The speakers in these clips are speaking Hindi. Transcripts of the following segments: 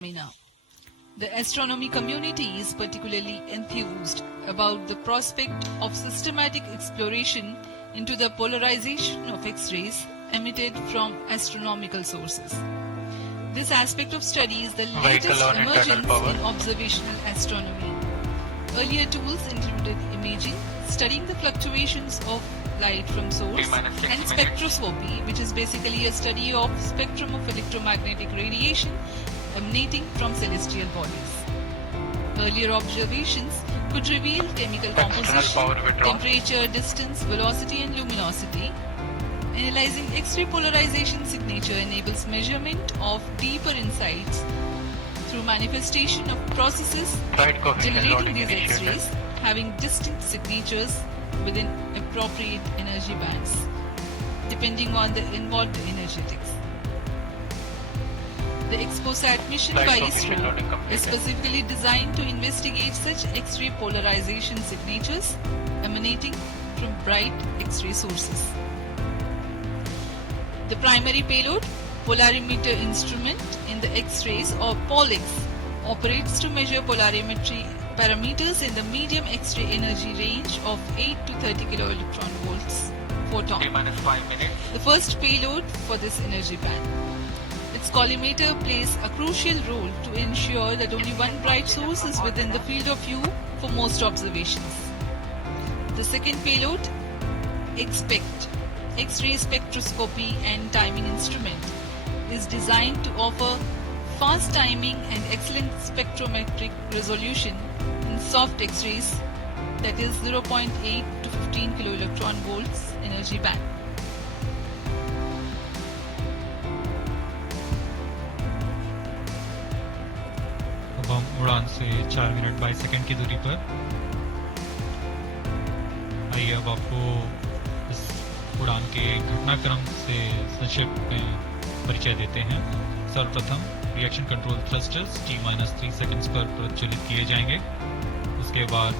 phenomena. The astronomy community is particularly enthused about the prospect of systematic exploration into the polarization of X-rays emitted from astronomical sources. This aspect of study is the latest emergence in observational astronomy. Earlier tools included imaging, studying the fluctuations of light from source, and spectroscopy, which is basically a study of spectrum of electromagnetic radiation emanating from celestial bodies. Earlier observations could reveal chemical composition, temperature, distance, velocity and luminosity. Analyzing X-ray polarization signature enables measurement of deeper insights through manifestation of processes generating these X-rays having distinct signatures within appropriate energy bands, depending on the involved energetics. The XPOSAT mission by ISRO is specifically designed to investigate such X-ray polarization signatures emanating from bright X-ray sources. The primary payload, polarimeter instrument in the X-rays or POLX, operates to measure polarimetry parameters in the medium X-ray energy range of 8 to 30 kiloelectron volts photon. The first payload for this energy band. Its collimator plays a crucial role to ensure that only one bright source is within the field of view for most observations. The second payload, XSPECT, X-ray spectroscopy and timing instrument, is designed to offer fast timing and excellent spectrometric resolution in soft X-rays, that is 0.8 to 15 kiloelectron volts energy band. अब हम उड़ान से 4 मिनट 22 सेकंड की दूरी पर। आइए अब आपको इस उड़ान के घटनाक्रम से संक्षेप में परिचय देते हैं। सर्वप्रथम reaction control thrusters T-3 seconds पर प्रज्वलित किए जाएंगे। उसके बाद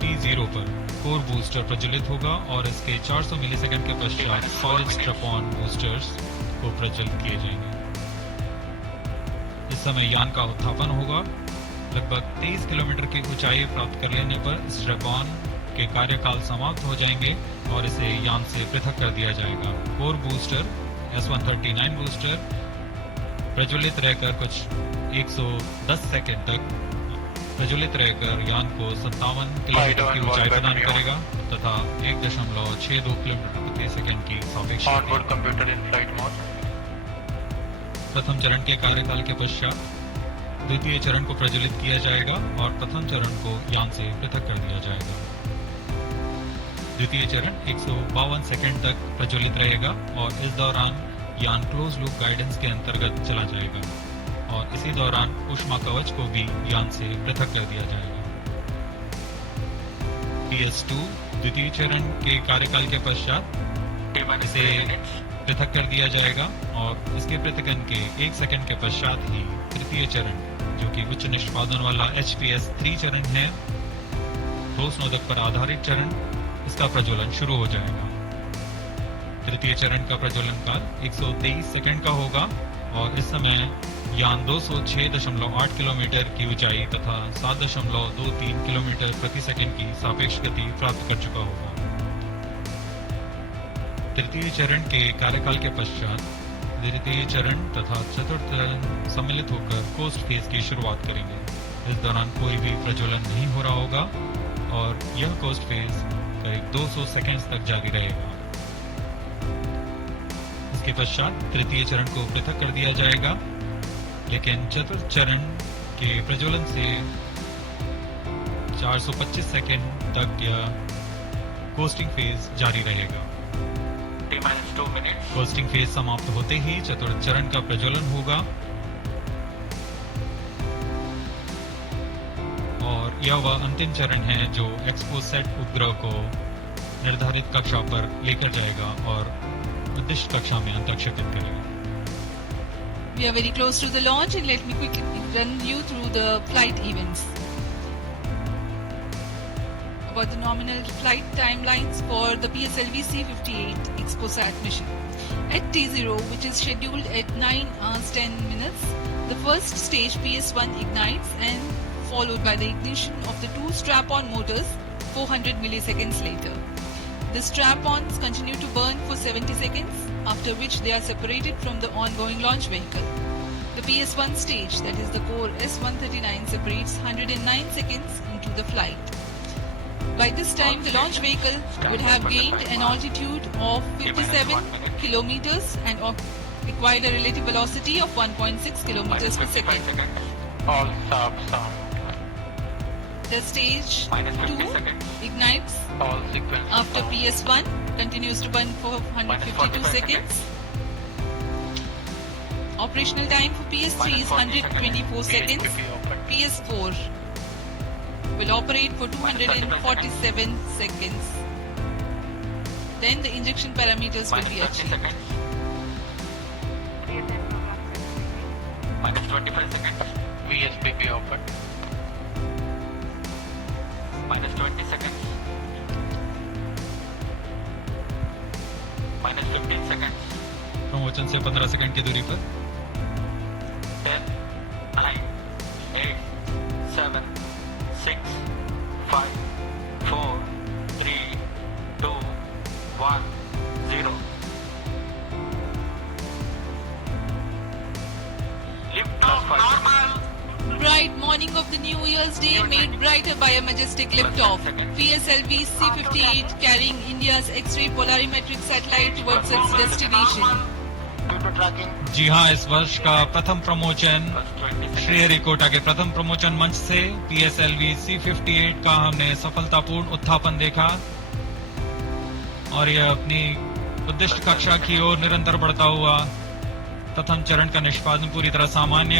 T0 पर कोर बूस्टर प्रज्वलित होगा और इसके 400 मिलीसेकंड के पश्चात सॉलिड स्ट्रैप-ऑन बूस्टर्स को प्रज्वलित किए जाएंगे। इस समय यान का उत्थापन होगा। लगभग 23 किलोमीटर की ऊंचाई प्राप्त कर लेने पर स्ट्रैप-ऑन के कार्यकाल समाप्त हो जाएंगे और इसे यान से पृथक कर दिया जाएगा। कोर बूस्टर S139 बूस्टर प्रज्वलित रहकर कुछ 110 सेकंड तक प्रज्वलित रहकर यान को 57 किलोमीटर की ऊंचाई प्रदान करेगा तथा 1.62 किलोमीटर प्रति सेकंड की सापेक्ष प्रथम चरण के कार्यकाल के पश्चात द्वितीय चरण को प्रज्वलित किया जाएगा और प्रथम चरण को यान से पृथक कर दिया जाएगा। द्वितीय चरण 152 सेकंड तक प्रज्वलित रहेगा और इस दौरान यान क्लोज लूप गाइडेंस के अंतर्गत चला जाएगा और इसी दौरान ऊष्मा कवच को भी यान से पृथक कर दिया जाएगा। PS2 द्वितीय चरण के कार्यकाल के पश्चात इसे पृथक कर दिया जाएगा और इसके पृथकन के 1 सेकंड के पश्चात ही तृतीय चरण, जो कि उच्च निष्पादन वाला HPS3 चरण है, ठोस नोदक पर आधारित चरण, इसका प्रज्वलन शुरू हो जाएगा। तृतीय चरण का प्रज्वलन काल 123 सेकंड का होगा और इस समय यान 206.8 किलोमीटर की ऊंचाई तथा 7.23 किलोमीटर प्रति सेकंड की सापेक्ष गति प्राप्त कर चुका होगा। तृतीय चरण के कार्यकाल के पश्चात द्वितीय चरण तथा चतुर्थ चरण सम्मिलित होकर कोस्ट फेज की शुरुआत करेंगे। इस दौरान कोई भी प्रज्वलन नहीं हो रहा होगा और यह कोस्ट फेज करीब 200 सेकंड्स तक जारी रहेगा। इसके पश्चात तृतीय चरण को पृथक कर दिया जाएगा, लेकिन चतुर्थ चरण के प्रज्वलन से 425 सेकंड तक यह कोस्टिंग फेज जारी रहेगा। कोस्टिंग फेज समाप्त होते ही चतुर्थ चरण का प्रज्वलन होगा और यह वह अंतिम चरण है जो एक्सपोसैट उपग्रह को निर्धारित कक्षा पर लेकर जाएगा और उद्दिष्ट कक्षा में अंतरिक्षित करेगा। We are very close to the launch and let me quickly run you through the flight events. About the nominal flight timelines for the PSLV C-58 XPOSAT mission. At T0, which is scheduled at 9 hours 10 minutes, the The first stage PS1 ignites and followed by the ignition of the two strap-on motors 400 milliseconds later. The strap-ons continue to burn for 70 seconds, after which they are separated from the ongoing launch vehicle. The PS1 stage, that is the core S139, separates 109 seconds into the flight. By this time, the launch vehicle would have gained an altitude of 57 kilometers and acquired a relative velocity of 1.6 kilometers per second. All subs on. The stage 2 ignites All sequence after on. PS1, continues to burn for 152 seconds. Operational time for PS3 is 124 seconds. PS4 will operate for 247 seconds. Then the injection parameters will be achieved. Minus 25 seconds. VSPP open. Minus 20 seconds. Minus 15 seconds. Promotion से 15 सेकंड की दूरी पर 10, 9, 8, 7, 6, 5, 4, 3, 2, 1, 0. Lift off normal. Bright morning of the New Year's Day made brighter by a majestic liftoff. PSLV C-58 carrying India's X-ray polarimetric satellite towards its destination. Due to tracking. जी हाँ, इस वर्ष का प्रथम प्रमोशन Plus 20 seconds. श्रीहरिकोटा के प्रथम प्रमोशन मंच से PSLV C-58 का हमने सफलतापूर्ण उत्थापन देखा और यह अपनी उद्दिष्ट कक्षा की ओर निरंतर बढ़ता हुआ। प्रथम चरण का निष्पादन पूरी तरह सामान्य।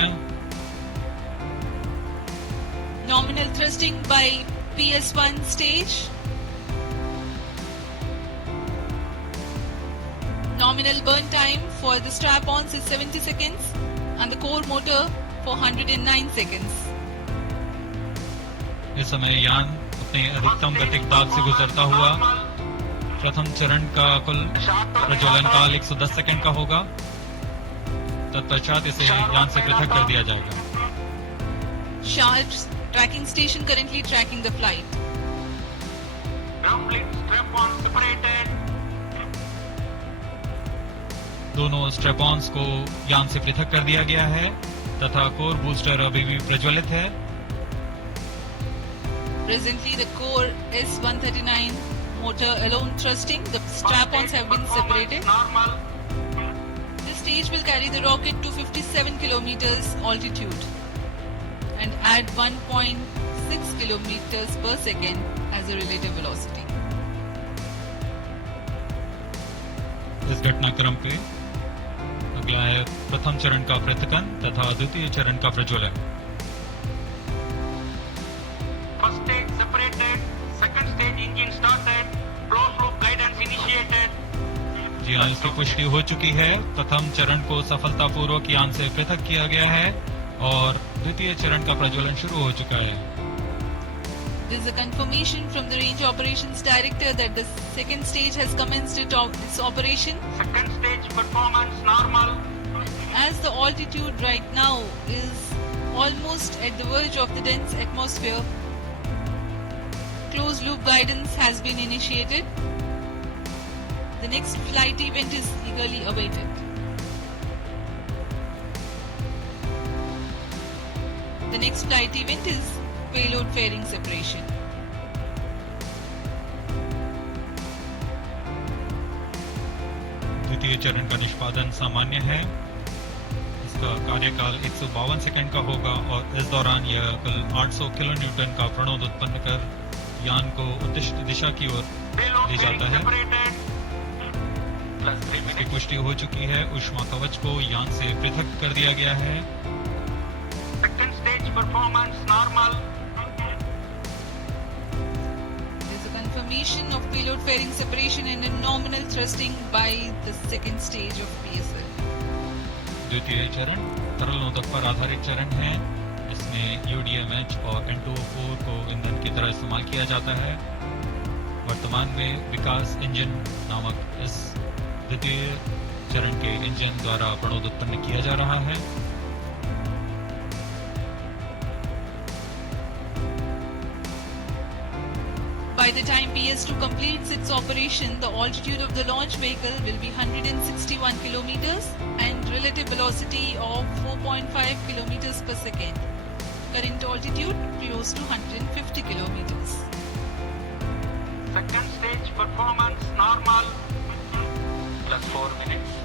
Nominal thrusting by PS1 stage. Nominal burn time for the strap-ons is 70 seconds and the core motor for 109 seconds. इस समय यान अपने अधिकतम गतिक दाब से गुजरता हुआ प्रथम चरण का कुल प्रज्वलन काल 110 सेकंड का होगा। तत्पश्चात इसे यान से पृथक कर दिया जाएगा। Sharp's tracking station currently tracking the flight. Ground link strap-on separated. दोनों स्ट्रैप-ऑन्स को यान से पृथक कर दिया गया है तथा कोर बूस्टर अभी भी प्रज्वलित है। Presently, the core S139 motor alone thrusting. The strap-ons have been separated. Normal. This stage will carry the rocket to 57 kilometers altitude and add 1.6 kilometers per second as a relative velocity. इस घटनाक्रम पे अगला है प्रथम चरण का पृथकन तथा द्वितीय चरण का प्रज्वलन। First stage separated. Second stage engine started. Closed loop guidance initiated. जी हाँ, इसकी पुष्टि हो चुकी है। प्रथम चरण को सफलतापूर्वक यान से पृथक किया गया है और द्वितीय चरण का प्रज्वलन शुरू हो चुका है। There is a confirmation from the Range Operations Director that the second stage has commenced its operation. Second stage performance normal. As the altitude right now is almost at the verge of the dense atmosphere, closed loop guidance has been initiated. The next flight event is eagerly awaited. The next flight event is payload fairing separation. द्वितीय चरण का निष्पादन सामान्य है। इसका कार्यकाल 152 सेकंड का होगा और इस दौरान यह कुल 800 किलोन्यूटन का प्रणोद उत्पन्न कर यान को उद्दिष्ट दिशा की ओर Payload ले fairing जाता है। separated. Plus 3 इसकी minutes. पुष्टि हो चुकी है। ऊष्मा कवच को यान से पृथक कर दिया गया है। Second stage performance normal. There is a confirmation of payload fairing separation and a nominal thrusting by the second stage of PSL. द्वितीय चरण तरल नोदक पर आधारित चरण है। इसमें UDMH और N2O4 को ईंधन की तरह इस्तेमाल किया जाता है। वर्तमान में विकास इंजन नामक इस द्वितीय चरण के इंजन द्वारा प्रणोद उत्पन्न किया जा रहा है। By the time PS2 completes its operation, the altitude of the launch vehicle will be 161 kilometers and relative velocity of 4.5 kilometers per second. Current altitude close to 150 kilometers. Second stage performance normal plus 4 minutes.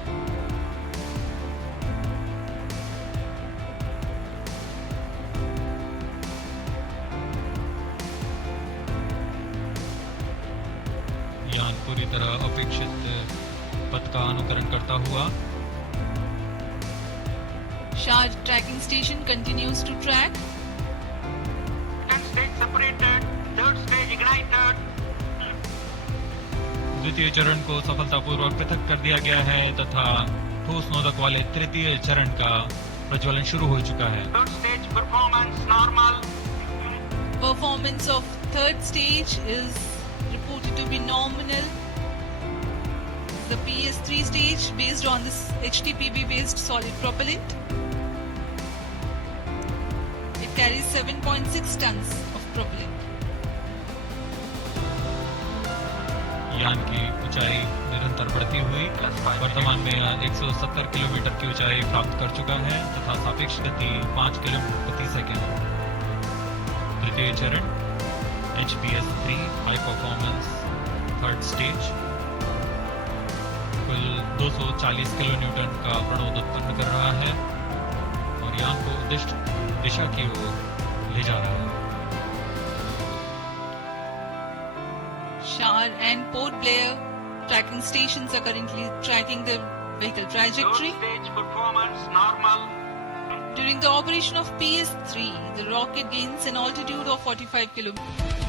यान पूरी तरह अपेक्षित पथ का अनुकरण करता हुआ Shah tracking station continues to track. Second stage separated, third stage ignited. द्वितीय चरण को सफलतापूर्वक पृथक कर दिया गया है तथा ठोस नोदक वाले तृतीय चरण का प्रज्वलन शुरू हो चुका है। Third stage performance normal. Performance of third stage is reported to be nominal. The PS3 stage based on this HTPB based solid propellant. It carries 7.6 tons of propellant. यान की ऊंचाई निरंतर बढ़ती हुई वर्तमान में 170 किलोमीटर की ऊंचाई प्राप्त कर चुका है तथा सापेक्ष गति 5 किलोमीटर प्रति सेकंड। तृतीय चरण HPS3 high performance third stage कुल 240 किलो न्यूटन का प्रणोद उत्पन्न कर रहा है और यान को उद्दिष्ट दिशा की ओर ले जा रहा है। Shah and Port Blair tracking stations are currently tracking the vehicle trajectory. Third stage performance normal. During the operation of PS3, the rocket gains an altitude of 45 kilometers.